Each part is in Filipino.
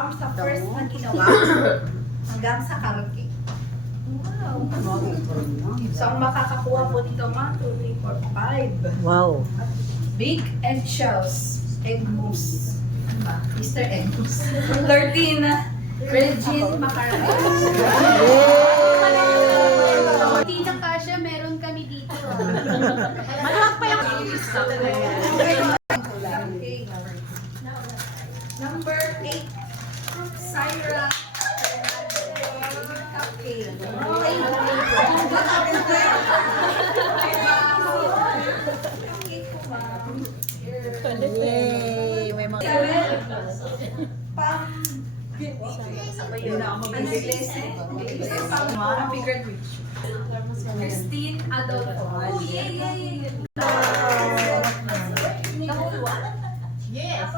Sa first na ginawa hanggang sa karating. Wow. So, ang makakakuha po dito, 1, 2, 3, 4, 5. Wow. Big eggshells. Egg mousse. Ano ba? Mr. Egg mousse. 13. Regine Macarena. Tina Kasha, meron kami dito. Maluwag pa yung... Number 8. Syra. Cupcake. Yay! May mga... Happy graduation. Christine Adolfo. Oh, yay! Yes.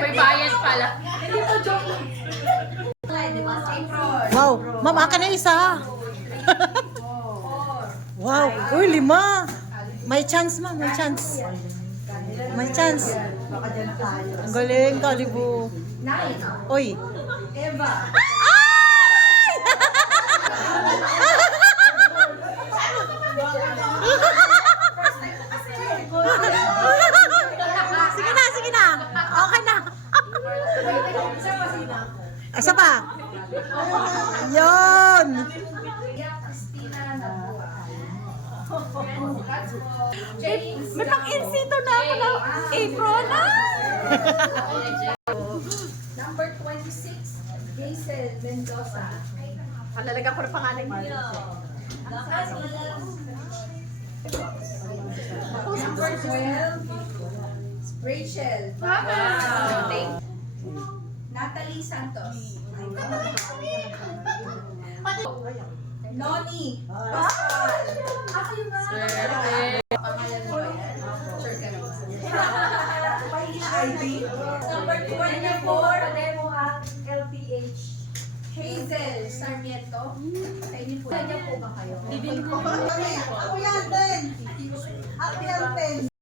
May bayad pala. Wow! Ma'am, akin na isa. Wow! Uy, 5. May chance, ma'am. May chance. May chance. Ang galing, Kalibu. Uy. Eva. Sige na, sige na. Okay na. Isa pa. Yun. Christina Nabua. May pang-insito na ako na apron na. Number 26, Hazel Mendoza. Palalagyan ko na pangalan niya. Number 12, Rachel. Natalie Santos. Noni Pascual. Ako yung pangalan mo yan? Sure ka naman. Number 24, Demo ang LPH. Hazel Sarmiento. Sa inyo po. Kanya po ba kayo? Ako yan, 10. Happy 10.